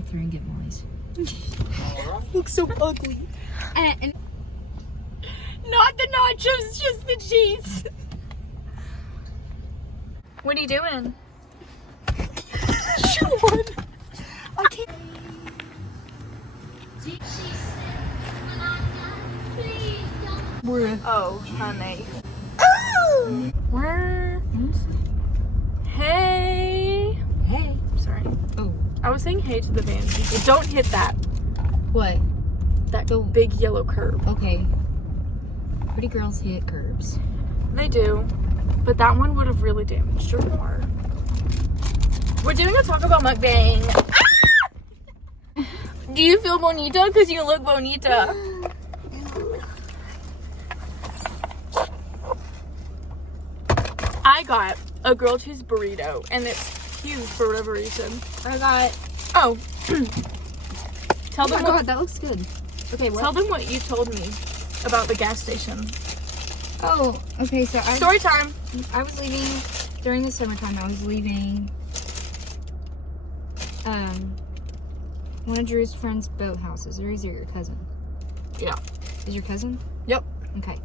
back through and get Molly's. Looks so ugly. And not the nachos, just the cheese. What are you doing? Sean! I can't. Oh, honey. Where? Hey. hey. Sorry. Oh. I was saying hey to the van people. Don't hit that. What? That big yellow curb. Okay. Pretty girls hit curbs. They do. But that one would have really damaged your car. We're doing a Taco Bell mukbang. Ah! Do you feel bonita? Because you look bonita. I got a grilled cheese burrito, and it's huge for whatever reason. I got... Oh. Tell Oh them my god, that looks good. Okay, what? Tell them what you told me about the gas station. Oh, okay, so Story time. I was leaving during the summertime. I was leaving one of Drew's friend's boat houses. Or is it your cousin? Yeah. Is your cousin? Yep. Okay.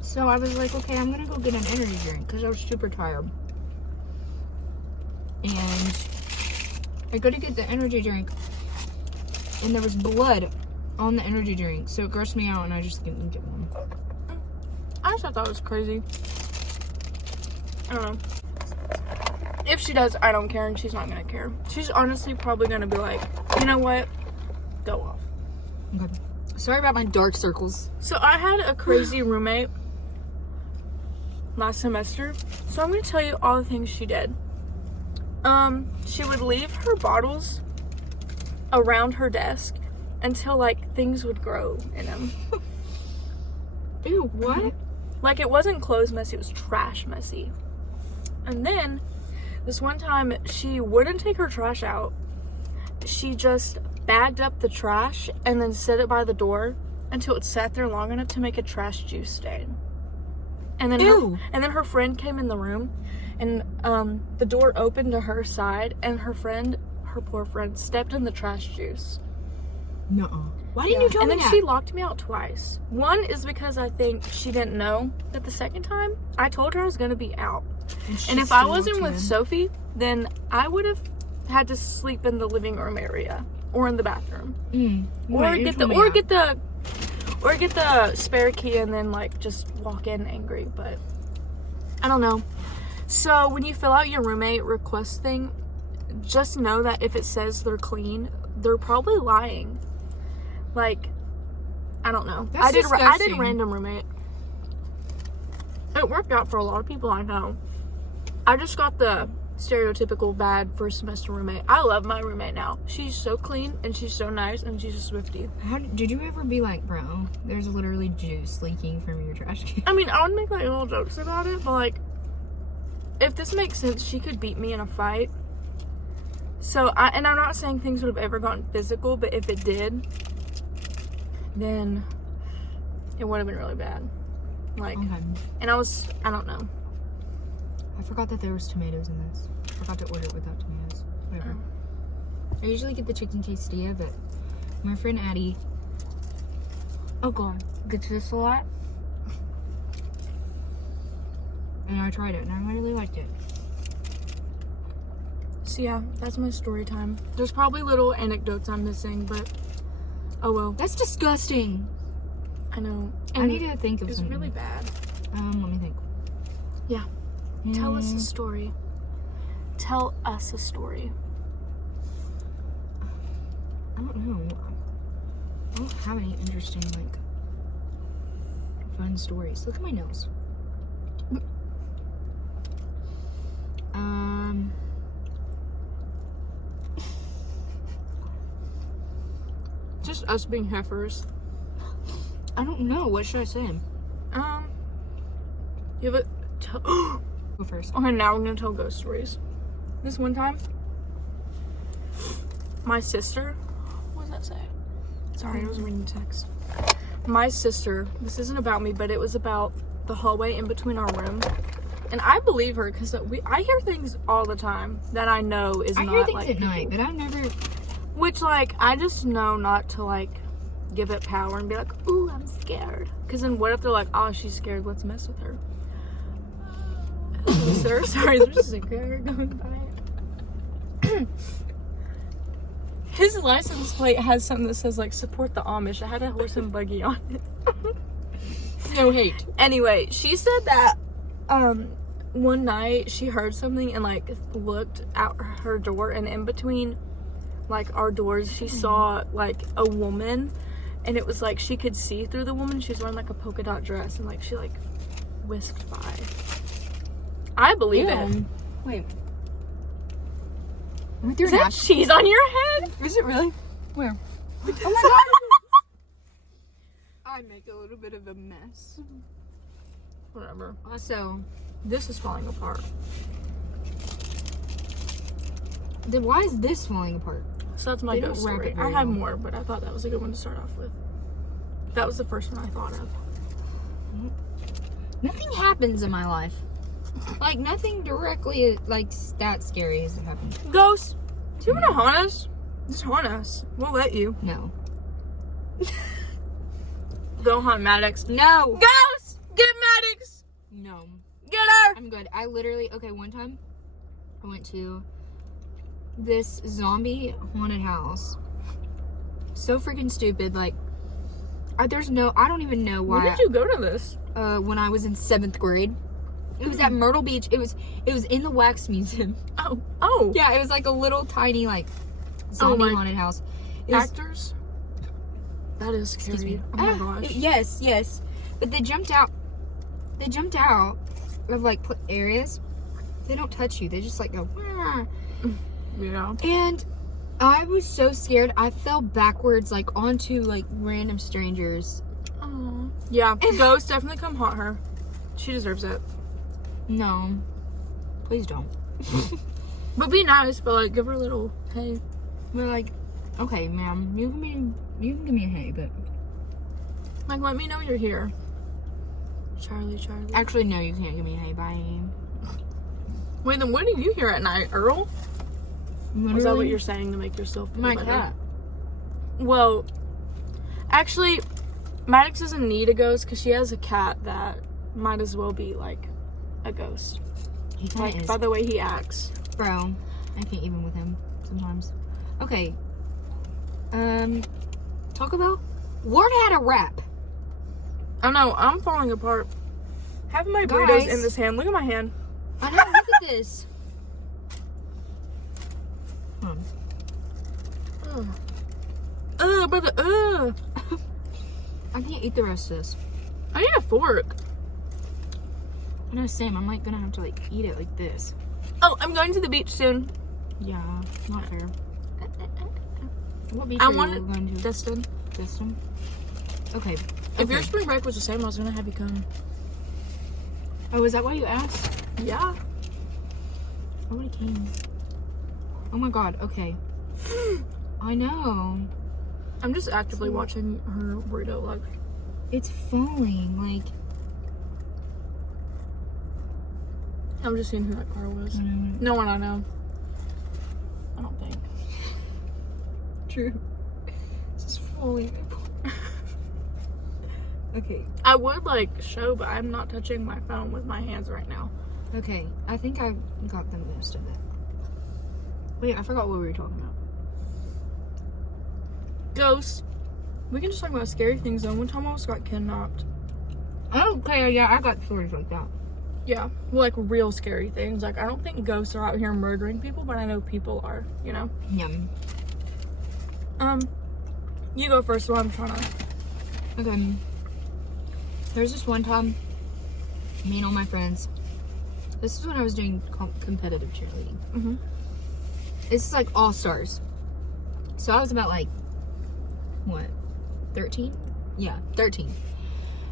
So I was like, okay, I'm gonna go get an energy drink because I was super tired. And I go to get the energy drink, and there was blood on the energy drink, so it grossed me out, and I just didn't get one. I just thought that was crazy. I don't know. If she does, I don't care, and she's not gonna care. She's honestly probably gonna be like, you know what? Go off. Okay. Sorry about my dark circles. So I had a crazy roommate last semester. So I'm gonna tell you all the things she did. She would leave her bottles around her desk until like things would grow in them. Ew, what? Like it wasn't clothes messy, it was trash messy. And then this one time she wouldn't take her trash out. She just bagged up the trash and then set it by the door until it sat there long enough to make a trash juice stain. And then her friend came in the room, and the door opened to her side, and her poor friend, stepped in the trash juice. Nuh-uh. Why didn't you tell me that? And then she locked me out twice. One is because I think she didn't know that the second time I told her I was going to be out. And if I wasn't with Sophie, then I would have had to sleep in the living room area or in the bathroom. Or get the spare key and then like just walk in angry, but I don't know. So when you fill out your roommate request thing, just know that if it says they're clean, they're probably lying. Like, I don't know. That's disgusting. I did random roommate. It worked out for a lot of people I know. I just got the stereotypical bad first semester roommate. I love my roommate now. She's so clean and she's so nice and she's a Swiftie. Did you ever be like, bro, there's literally juice leaking from your trash can? I mean, I would make like little jokes about it, but like, if this makes sense, she could beat me in a fight. So, I'm not saying things would have ever gotten physical, but if it did, then it would have been really bad. Like, okay. And I don't know. I forgot that there was tomatoes in this. I forgot to order it without tomatoes. Whatever. I usually get the chicken quesadilla, but my friend Addie, oh god, gets this a lot. And I tried it, and I really liked it. So yeah, that's my story time. There's probably little anecdotes I'm missing, but oh well. That's disgusting. I know. And I need to think of it's something. really bad. Let me think. Yeah. Tell us a story. Tell us a story. I don't know. I don't have any interesting, like, fun stories. Look at my nose. Just us being heifers. I don't know. What should I say? You have a... Go first. Okay, now we're gonna tell ghost stories. This one time, my sister... What does that say? Sorry, I was reading the text. My sister... This isn't about me, but it was about the hallway in between our room. And I believe her because I hear things all the time that I know is not, I hear things like, at night, but I've never... Which, like, I just know not to, like, give it power and be like, ooh, I'm scared. Because then what if they're like, oh, she's scared, let's mess with her. Sir, sorry, there's just a car going by. His license plate has something that says, like, support the Amish. It had a horse and buggy on it. No hate. Anyway, she said that one night she heard something and, like, looked out her door, and in between, like, our doors, she saw, like, a woman, and it was like she could see through the woman. She's wearing, like, a polka dot dress, and, like, she, like, whisked by. I believe it. Wait. Is that cheese on your head? Is it really? Where? Oh my god. I make a little bit of a mess. Whatever. Also, This is falling apart. then why is this falling apart? So that's my They don't ghost wrap story. it I very have well. more, but I thought that was a good one to start off with. That was the first one I thought of. Nothing happens in my life. Like, nothing directly, like, that scary has happened. Ghost, do you want to haunt us? Just haunt us. We'll let you. No. Go haunt Mattox. No! Ghost! Get Mattox! No. Get her! I'm good. I literally, okay, one time, I went to this zombie haunted house. So freaking stupid. Like, I don't even know why. Where did you go to this? When I was in 7th grade. It was at Myrtle Beach. It was in the Wax Museum. Oh. Yeah, it was like a little tiny, like, zombie haunted house. It was, Actors? That is scary. excuse me. Oh my gosh. Yes. But they jumped out of, like, areas. They don't touch you. They just, like, go, wah. Yeah. And I was so scared. I fell backwards, like, onto, like, random strangers. Aww. Yeah, Ghost, definitely come haunt her. She deserves it. No. Please don't. But be nice, but, like, give her a little, hey. We're like, okay, ma'am, you can give me a hey, but... Like, let me know you're here. Charlie. Actually, no, you can't give me a hey, bye. Wait, then what do you hear at night, Earl? Literally, Is that what you're saying to make yourself feel my better? cat. Well, actually, Mattox doesn't need a ghost because she has a cat that might as well be, like, a ghost. He kinda Like, is. by the way he acts. Bro, I can't even with him sometimes. Okay. Taco Bell? Ward had a wrap. I know, I'm falling apart. Having my burritos Guys. in this hand. Look at my hand. I know, look at this. Hold on. Brother, I can't eat the rest of this. I need a fork. I know, same. I'm, like, gonna have to, like, eat it like this. Oh, I'm going to the beach soon. Yeah, not fair. What beach I are you want going to? Destin. Destin? Okay. If your spring break was the same, I was gonna have you come. Oh, is that why you asked? Yeah. I already came. Oh my god, okay. I know. I'm just actively watching her burrito vlog. It's falling, like... I'm just seeing who that car was. Mm. No one I know. I don't think. True. It's just falling. Okay. I would, like, show, but I'm not touching my phone with my hands right now. Okay, I think I got the most of it. Wait, I forgot what we were talking about. Ghosts. We can just talk about scary things, though. One time I almost got kidnapped. Okay, yeah, I got stories like that. Yeah. Well, like, real scary things. Like, I don't think ghosts are out here murdering people, but I know people are, you know? Yum. You go first while I'm trying to... Okay. There's this one time, me and all my friends, this is when I was doing competitive cheerleading. Mm-hmm. This is like all stars. So I was about like, what, 13? Yeah, 13.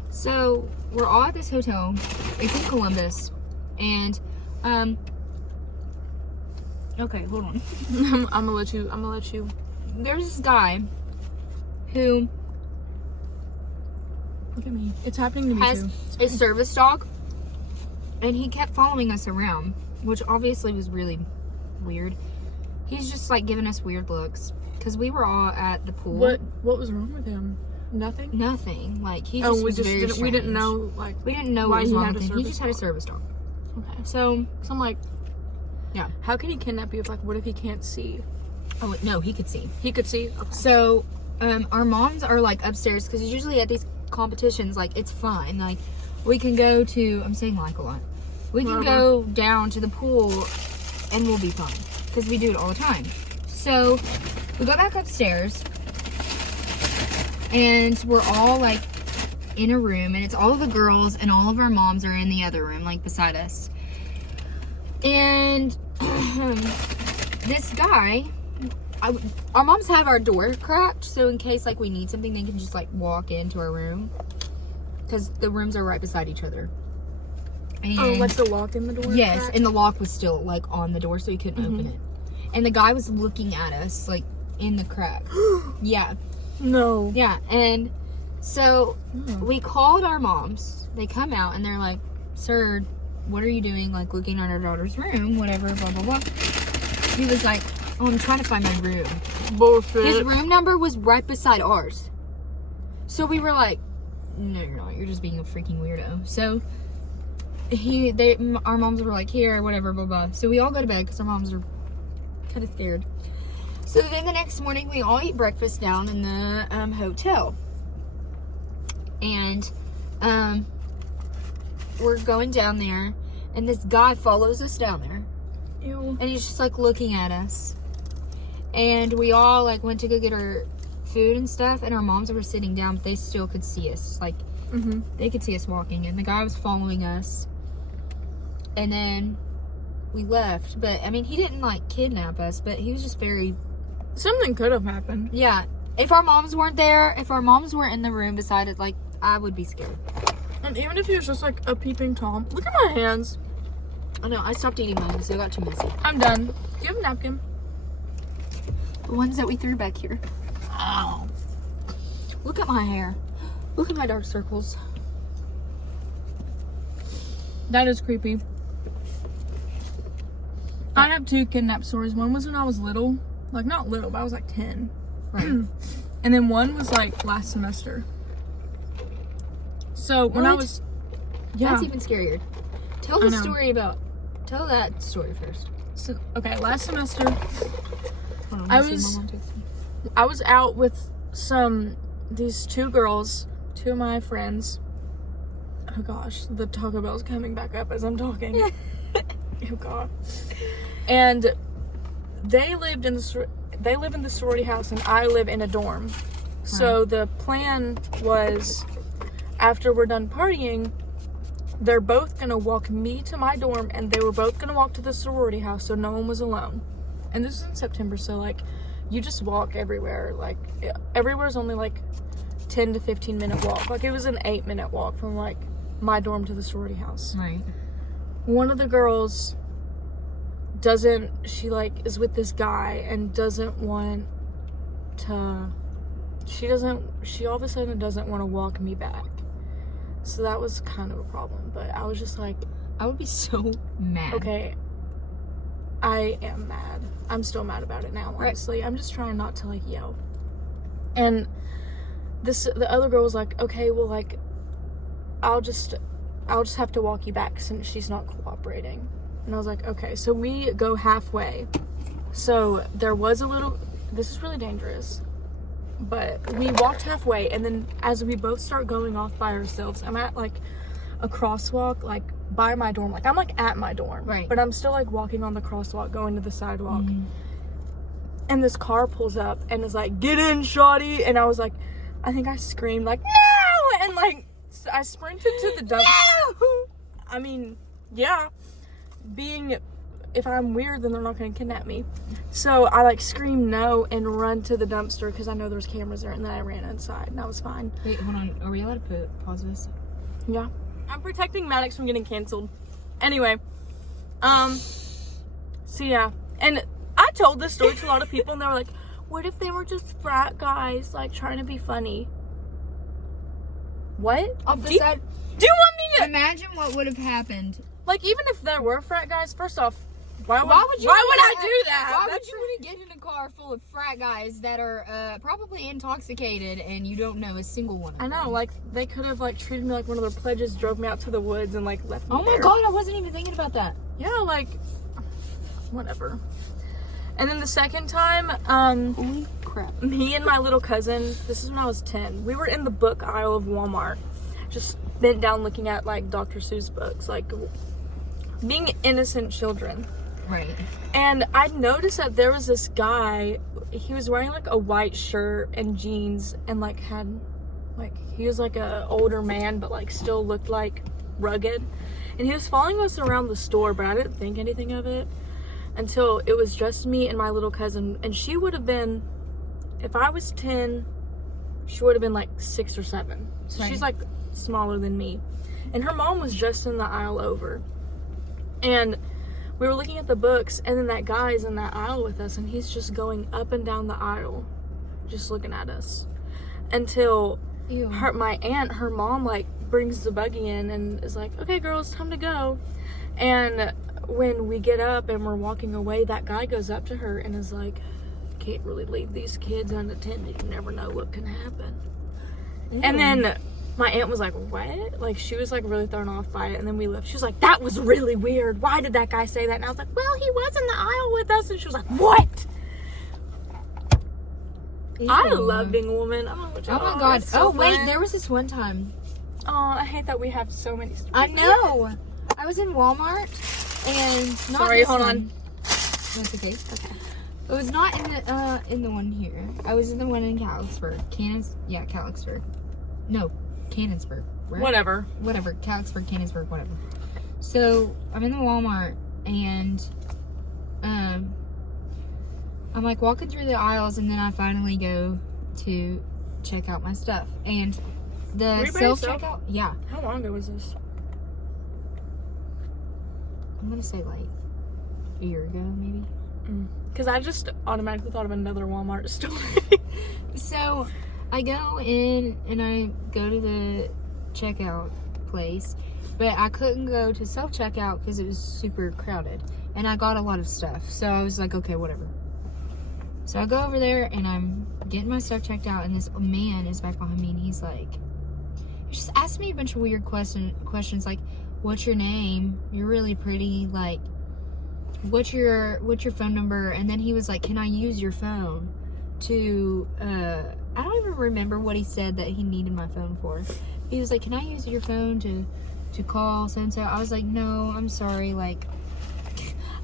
So we're all at this hotel. It's in Columbus. And, okay, hold on. I'm gonna let you. There's this guy who Look at me. It's happening to me has too. a service dog. And he kept following us around, which obviously was really weird. He's just like giving us weird looks because we were all at the pool. What was wrong with him? Nothing. Nothing. Like he just was very strange. We didn't know what was wrong with him. He just had a service dog. Okay. So I'm like, yeah. How can he kidnap you if like what if he can't see? Oh no, he could see. He could see. Okay. So our moms are like upstairs because usually at these competitions like it's fun. Like we can go to. I'm saying like a lot. We can go down to the pool and we'll be fine because we do it all the time. So we go back upstairs and we're all like in a room and it's all of the girls and all of our moms are in the other room like beside us. And this guy, our moms have our door cracked so in case like we need something they can just like walk into our room because the rooms are right beside each other. And like the lock in the door? Yes, crack? and the lock was still like on the door so he couldn't open it. And the guy was looking at us like in the crack. Yeah. No. Yeah, and so we called our moms. They come out and they're like, "Sir, what are you doing? Like looking at our daughter's room, whatever, blah blah blah." He was like, "Oh, I'm trying to find my room." Bullshit. His room number was right beside ours. So we were like, "No, you're not. You're just being a freaking weirdo." So our moms were like, "Here, whatever, blah blah." So we all go to bed because our moms are kind of scared. So then the next morning we all eat breakfast down in the hotel. And we're going down there and this guy follows us down there. Ew. And he's just like looking at us. And we all like went to go get our food and stuff and our moms were sitting down but they still could see us. Like they could see us walking and the guy was following us. And then we left. But I mean he didn't like kidnap us, but he was just very... Something could have happened. Yeah. If our moms weren't there, if our moms were in the room beside it, like, I would be scared. And even if he was just like a peeping Tom. Look at my hands. I know, I stopped eating mine because they got too messy. I'm done. Do you have a napkin? The ones that we threw back here. Ow. Look at my hair. Look at my dark circles. That is creepy. I have 2 kidnap stories. One was when I was little. Like, not little, but I was like 10. Right. And then one was like last semester. So when I was... Yeah. That's even scarier. Tell the story about... Tell that story first. So, okay, last semester... Hold on, I was out with these 2 girls, 2 of my friends. Oh gosh, the Taco Bell's coming back up as I'm talking. Oh god. And they live in the sorority house and I live in a dorm. So the plan was after we're done partying, they're both gonna walk me to my dorm and they were both gonna walk to the sorority house so no one was alone. And this is in September, so like you just walk everywhere. Like everywhere's only like 10 to 15 minute walk. Like it was an 8-minute walk from like my dorm to the sorority house. Right. One of the girls she like is with this guy and doesn't want to, she all of a sudden doesn't want to walk me back. So that was kind of a problem, but I was just like, I would be so mad. Okay, I am mad. I'm still mad about it now, honestly. Right. I'm just trying not to like yell. And the other girl was like, okay, well like, I'll just have to walk you back since she's not cooperating. And I was like, okay. So we go halfway. So there was this is really dangerous, but we walked halfway and then as we both start going off by ourselves, I'm at like a crosswalk, like by my dorm. Like I'm like at my dorm, right? But I'm still like walking on the crosswalk, going to the sidewalk. And this car pulls up and is like, get in, shawty. And I was like, I think I screamed like, no! And like, I sprinted to the dumpster. No! I mean, yeah. If I'm weird, then they're not going to kidnap me. So I like scream no and run to the dumpster because I know there's cameras there, and then I ran inside and that was fine. Wait, hold on. Are we allowed to pause this? Yeah. I'm protecting Mattox from getting canceled. Anyway, so yeah. And I told this story to a lot of people and they were like, what if they were just frat guys like trying to be funny? What? Off the side. Do you want me to imagine what would have happened Like, even if there were frat guys, first off, why would I do that? Why would you want to get in a car full of frat guys that are probably intoxicated and you don't know a single one of them? I know, like, they could have, like, treated me like one of their pledges, drove me out to the woods, and, like, left me Oh my there. god, I wasn't even thinking about that. Yeah, like, whatever. And then the second time, Holy crap. me and my little cousin, this is when I was 10, we were in the book aisle of Walmart, just bent down looking at, like, Dr. Seuss books, like, being innocent children. Right. And I noticed that there was this guy, he was wearing, like, a white shirt and jeans, and, like, had, like, he was, like, a older man, but, like, still looked, like, rugged. And he was following us around the store, but I didn't think anything of it until it was just me and my little cousin. And she would have been, if I was 10, she would have been, like, 6 or 7. So Right. she's, like, smaller than me. And her mom was just in the aisle over. And we were looking at the books, and then that guy's in that aisle with us, and he's just going up and down the aisle, just looking at us. Until Ew. my aunt, her mom, like, brings the buggy in and is like, okay, girls, time to go. And when we get up and we're walking away, that guy goes up to her and is like, can't really leave these kids unattended. You never know what can happen. Ew. And then my aunt was like, what? Like, she was, like, really thrown off by it. And then we left. She was like, that was really weird. Why did that guy say that? And I was like, well, he was in the aisle with us. And she was like, what? Ew. I love being a woman. I don't know what Oh y'all my are. god. It's so Oh wait, fun. there was this one time. Oh, I hate that we have so many stories. I know. I was in Walmart and not Sorry, this hold one. on. That's okay. Okay. It was not in the one here. I was in the one in Calixburg. Calixburg. No, Cannonsburg. Right? Whatever. Whatever. Calixburg, Cannonsburg, whatever. So I'm in the Walmart and I'm like walking through the aisles, and then I finally go to check out my stuff. And Were the you by self yourself? checkout, yeah, How long ago was this? I'm gonna say like a year ago, maybe. Because I just automatically thought of another Walmart story. So I go in and I go to the checkout place, but I couldn't go to self checkout because it was super crowded, and I got a lot of stuff. So I was like, okay, whatever. So I go over there and I'm getting my stuff checked out, and this man is back behind me, and he's like, he just asked me a bunch of weird questions like, what's your name? You're really pretty. Like, what's your phone number? And then he was like, can I use your phone to I don't even remember what he said that he needed my phone for. He was like, can I use your phone to call so and so? I was like, no, I'm sorry. Like,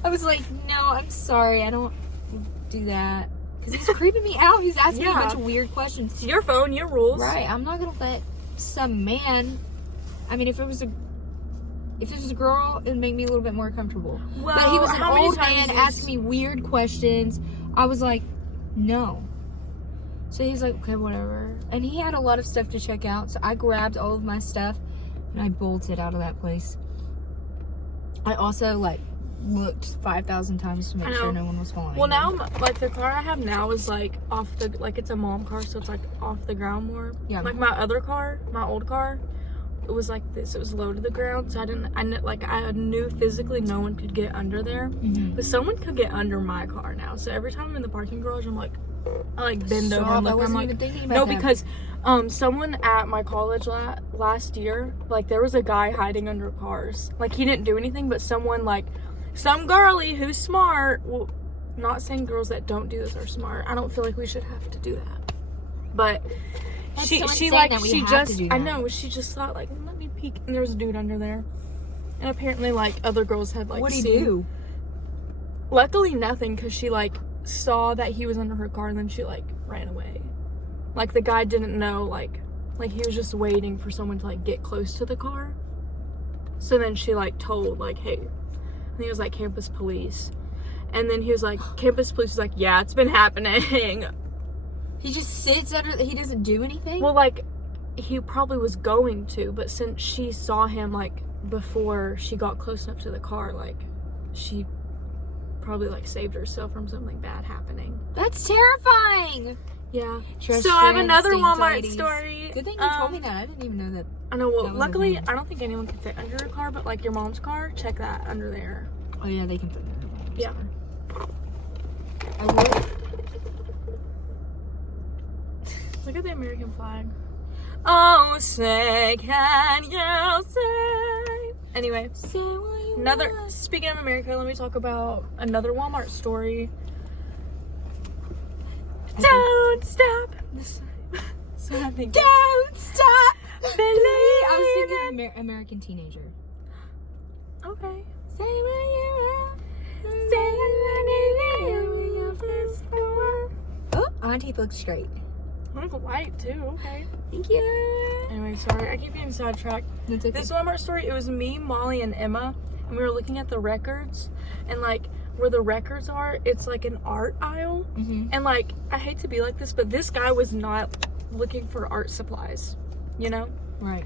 I was like, no, I'm sorry, I don't do that. Because he's creeping me out. He's asking me a bunch of weird questions. It's your phone, your rules. Right, I'm not gonna let some man. I mean, if it was a girl, it'd make me a little bit more comfortable. Well, But he was an how many old times man is- asking me weird questions. I was like, no. So he's like, okay, whatever. And he had a lot of stuff to check out, so I grabbed all of my stuff and I bolted out of that place. I also like looked 5,000 times to make sure no one was following Well, me. now, like, the car I have now is, like, off the, like, it's a mom car, so it's, like, off the ground more. Yeah. Like, my other car, my old car, it was like this. It was low to the ground, so I knew physically no one could get under there. Mhm. But someone could get under my car now. So every time I'm in the parking garage, I'm like, I, like, bend over Stop, and I look. wasn't I'm even like, thinking about no, that. because someone at my college last year, like, there was a guy hiding under cars. Like, he didn't do anything, but someone, like, some girly who's smart, well, not saying girls that don't do this are smart. I don't feel like we should have to do that. But That's she so insane like, that we she have just, to do I that. know, she just thought, like, let me peek. And there was a dude under there. And apparently, like, other girls had, like, What did he seen- do? Luckily, nothing, because she, like, saw that he was under her car, and then she, like, ran away. Like, the guy didn't know, like he was just waiting for someone to, like, get close to the car. So then she, like, told, like, hey, I think it was, like, campus police. And then he was like, campus police was like, yeah, it's been happening. He just sits under. He doesn't do anything. Well, like, he probably was going to, but since she saw him, like, before she got close enough to the car, like, she probably, like, saved herself from something bad happening. That's terrifying. Yeah. Trust So I have trends, another Walmart anxieties. story. Good thing you told me that. I didn't even know that. I know. Well, that was a luckily, thing. I don't think anyone can fit under your car, but like your mom's car, check that under there. Oh yeah, they can fit in there. Yeah. I would. Look at the American flag. Oh, say, can you say? Anyway, speaking of America, let me talk about another Walmart story. Don't stop. So I think Don't stop. believe. I was thinking American Teenager. Okay. Say where you are. Oh, my teeth look straight. I look white too. Okay. Thank you. Anyway, sorry, I keep getting sidetracked. That's okay. This Walmart story, it was me, Molly, and Emma, and we were looking at the records, and like where the records are, it's like an art aisle, and like I hate to be like this, but this guy was not looking for art supplies, you know? Right.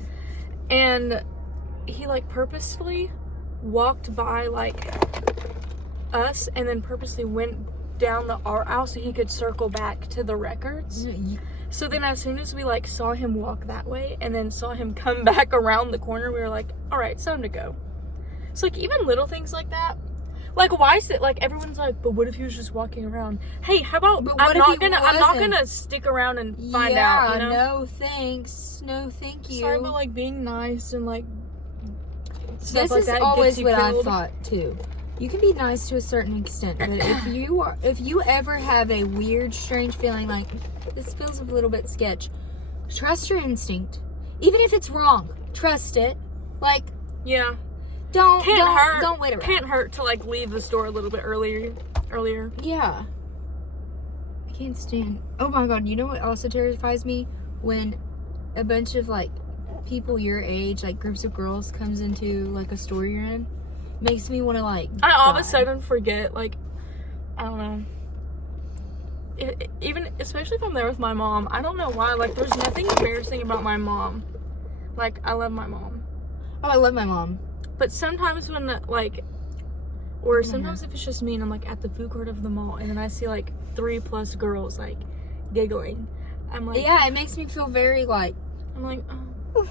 And he like purposefully walked by like us, and then purposely went down the art aisle so he could circle back to the records. So then as soon as we like saw him walk that way and then saw him come back around the corner, we were like, all right, it's time to go. It's like even little things like that. Like why is it like everyone's like, but what if he was just walking around? Hey, how about I'm not gonna stick around and find out, you know? No thanks. No thank you. Sorry, but like being nice and like stuff this like is that always gets you what I killed. thought too. You can be nice to a certain extent, but if you ever have a weird, strange feeling like this feels a little bit sketch, trust your instinct, even if it's wrong. Trust it. Like Yeah. don't wait around. Can't hurt to like leave the store a little bit earlier. Yeah. I can't stand. Oh my god! You know what also terrifies me? When a bunch of like people your age, like groups of girls, comes into like a store you're in. Makes me want to like I all of die. a sudden forget, like, I don't know. Even, especially if I'm there with my mom, I don't know why, like, there's nothing embarrassing about my mom. Like, I love my mom. Oh, I love my mom. But sometimes when, like, or sometimes if it's just me and I'm, like, at the food court of the mall and then I see, like, 3+ girls, like, giggling. I'm like... Yeah, it makes me feel very, like... I'm like, oh.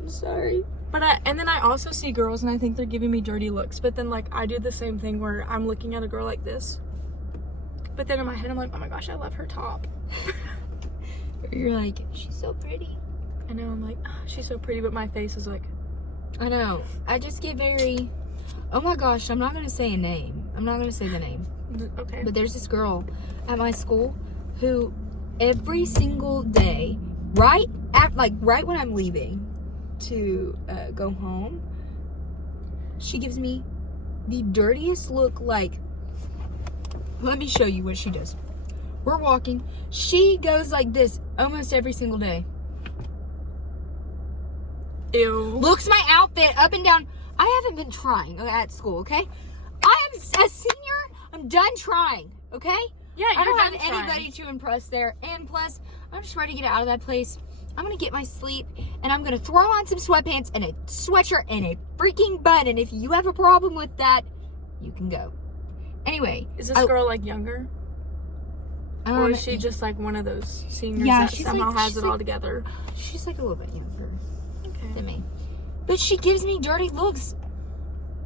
I'm sorry. But and then I also see girls and I think they're giving me dirty looks. But then, like, I do the same thing where I'm looking at a girl like this. But then in my head, I'm like, oh my gosh, I love her top. You're like, she's so pretty. I know, I'm like, oh, she's so pretty. But my face is like... I know. I just get very... Oh my gosh, I'm not going to say a name. I'm not going to say the name. Okay. But there's this girl at my school who every single day, right when I'm leaving to go home, she gives me the dirtiest look. Like, let me show you what she does. We're walking, she goes like this almost every single day. Ew. Looks my outfit up and down. I haven't been trying at school, okay? I am a senior. I'm done trying, okay? Yeah, I don't have trying. anybody to impress there. And plus, I'm just ready to get out of that place. I'm going to get my sleep, and I'm going to throw on some sweatpants and a sweatshirt and a freaking bun. And if you have a problem with that, you can go. Anyway. Is this girl, like, younger? Or is she just, like, one of those seniors that somehow has it all together? She's, like, a little bit younger than Okay. me. But she gives me dirty looks.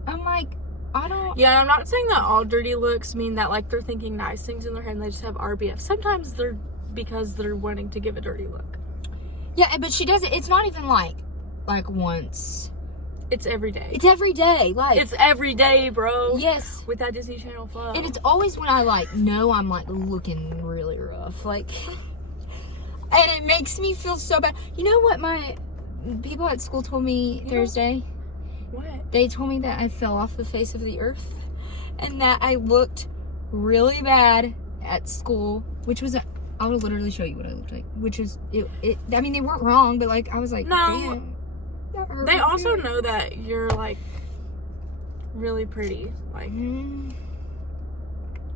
I'm like, I don't... Yeah, I'm not saying that all dirty looks mean that, like, they're thinking nice things in their head and they just have RBF. Sometimes they're because they're wanting to give a dirty look. Yeah, but she does it. It's not even like once. It's every day. It's every day. Like, it's every day, bro. Yes. With that Disney Channel flow. And it's always when I know I'm like looking really rough. Like, and it makes me feel so bad. You know what my people at school told me Thursday? What? They told me that I fell off the face of the earth and that I looked really bad at school, which was I will literally show you what I looked like, which is it I mean, they weren't wrong, but like I was like, no, damn. They also know that you're like really pretty. Like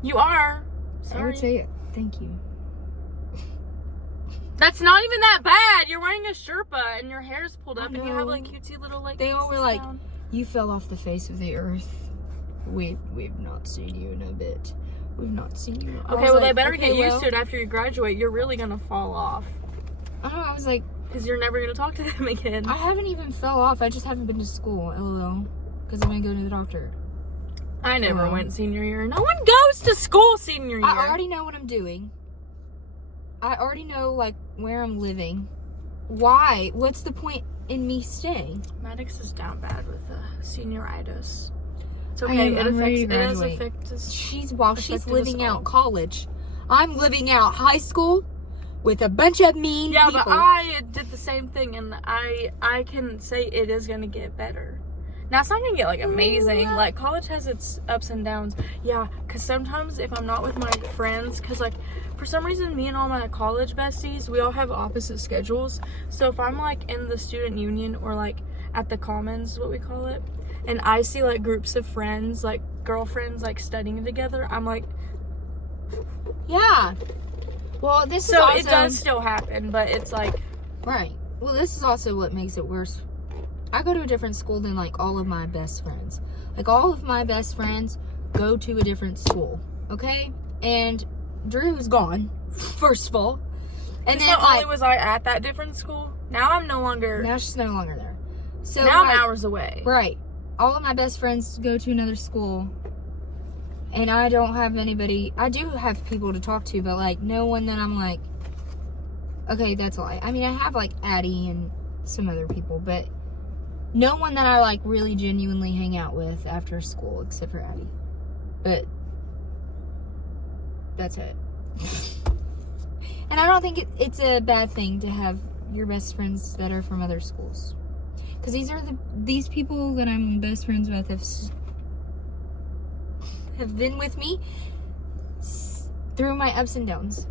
you are. Sorry. I would say thank you. That's not even that bad. You're wearing a Sherpa and your hair's pulled up and you have like cutesy little like. They all were like, down. You fell off the face of the earth. We've not seen you in a bit. we've not seen you. I Okay, was well, like, they better okay, get used well. to it after you graduate. You're really gonna fall off. I was like, Because you're never gonna talk to them again. I haven't even fell off. I just haven't been to school, lol. Because I'm going to go to the doctor. I never went senior year. No one goes to school senior year. I already know what I'm doing. I already know, like, where I'm living. Why? What's the point in me staying? Mattox is down bad with senioritis. It's okay. It does affect us. She's living out college. I'm living out high school with a bunch of mean people. Yeah, but I did the same thing, and I can say it is gonna get better. Now, it's not gonna get, like, amazing. Like, college has its ups and downs. Yeah, because sometimes if I'm not with my friends, because, like, for some reason, me and all my college besties, we all have opposite schedules. So if I'm, like, in the student union or, like, at the commons, what we call it, and I see, like, groups of friends, like, girlfriends, like, studying together, I'm like... Yeah. Well, this is so also... it does still happen, but it's, like... Right. Well, this is also what makes it worse. I go to a different school than, like, all of my best friends. Like, all of my best friends go to a different school, okay? And Drew's gone, first of all. And then, not only was I at that different school, now I'm no longer... Now she's no longer there. So now like, I'm hours away. Right. All of my best friends go to another school. And I don't have anybody... I do have people to talk to, but, like, no one that I'm like... Okay, that's a lie. I mean, I have, like, Addie and some other people, but... No one that I, like, really genuinely hang out with after school, except for Addie. But that's it. And I don't think it's a bad thing to have your best friends that are from other schools. Because these people that I'm best friends with have been with me through my ups and downs.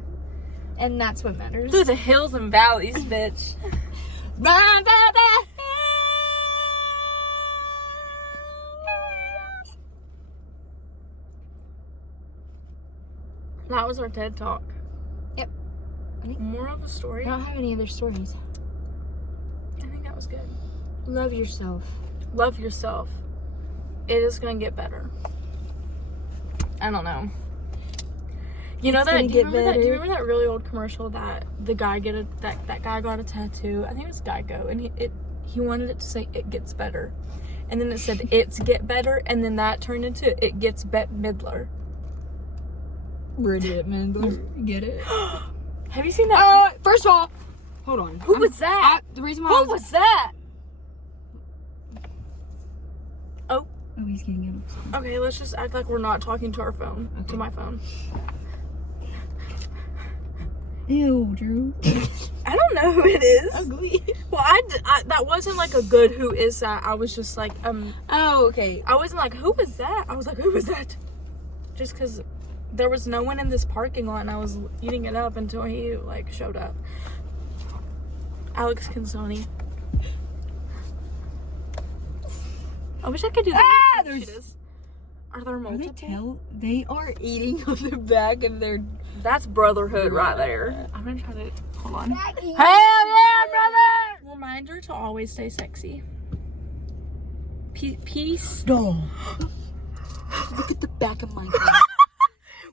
And that's what matters. Through the hills and valleys, bitch. Run, baby! That was our TED Talk. Yep. More of a story. I don't have any other stories. I think that was good. Love yourself. Love yourself. It is gonna get better. I don't know. You know that? Do you remember that really old commercial that the guy that guy got a tattoo? I think it was Geico, and he wanted it to say "It gets better," and then it said "It's get better," and then that turned into "It gets Midler." Bridget Mendler. Get it? Have you seen that? First of all, hold on. Who was that? The reason why Who was that? Oh, he's getting him. Okay, let's just act like we're not talking to our phone. Okay. To my phone. Ew, Drew. I don't know who it is. Ugly. Well, I that wasn't like a good "who is that." I was just like Oh, okay. I wasn't like "who was that." I was like "who was that?" Just because there was no one in this parking lot, and I was eating it up until he like showed up. Alex Kinsoni. I wish I could do that. Are there multiple? They are eating on the back of their... That's brotherhood right there. I'm gonna try to... Hold on. Hell yeah, brother! Reminder to always stay sexy. Peace. No. Look at the back of my head.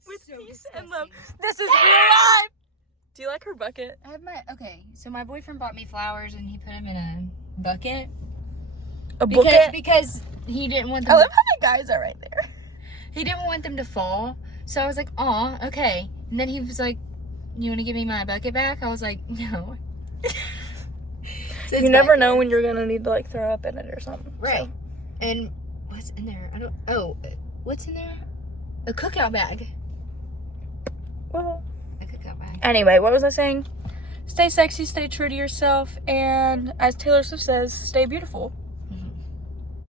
With So peace disgusting. and love. This is real life! Do you like her bucket? I have so my boyfriend bought me flowers and he put them in a bucket. Because he didn't want them... I love how the guys are right there. He didn't want them to fall. So I was like, aw, okay. And then he was like, you want to give me my bucket back? I was like, no. You never know when you're going to need to, like, throw up in it or something. Right. So. And what's in there? What's in there? A cookout bag. Well. A cookout bag. Anyway, what was I saying? Stay sexy, stay true to yourself, and as Taylor Swift says, stay beautiful.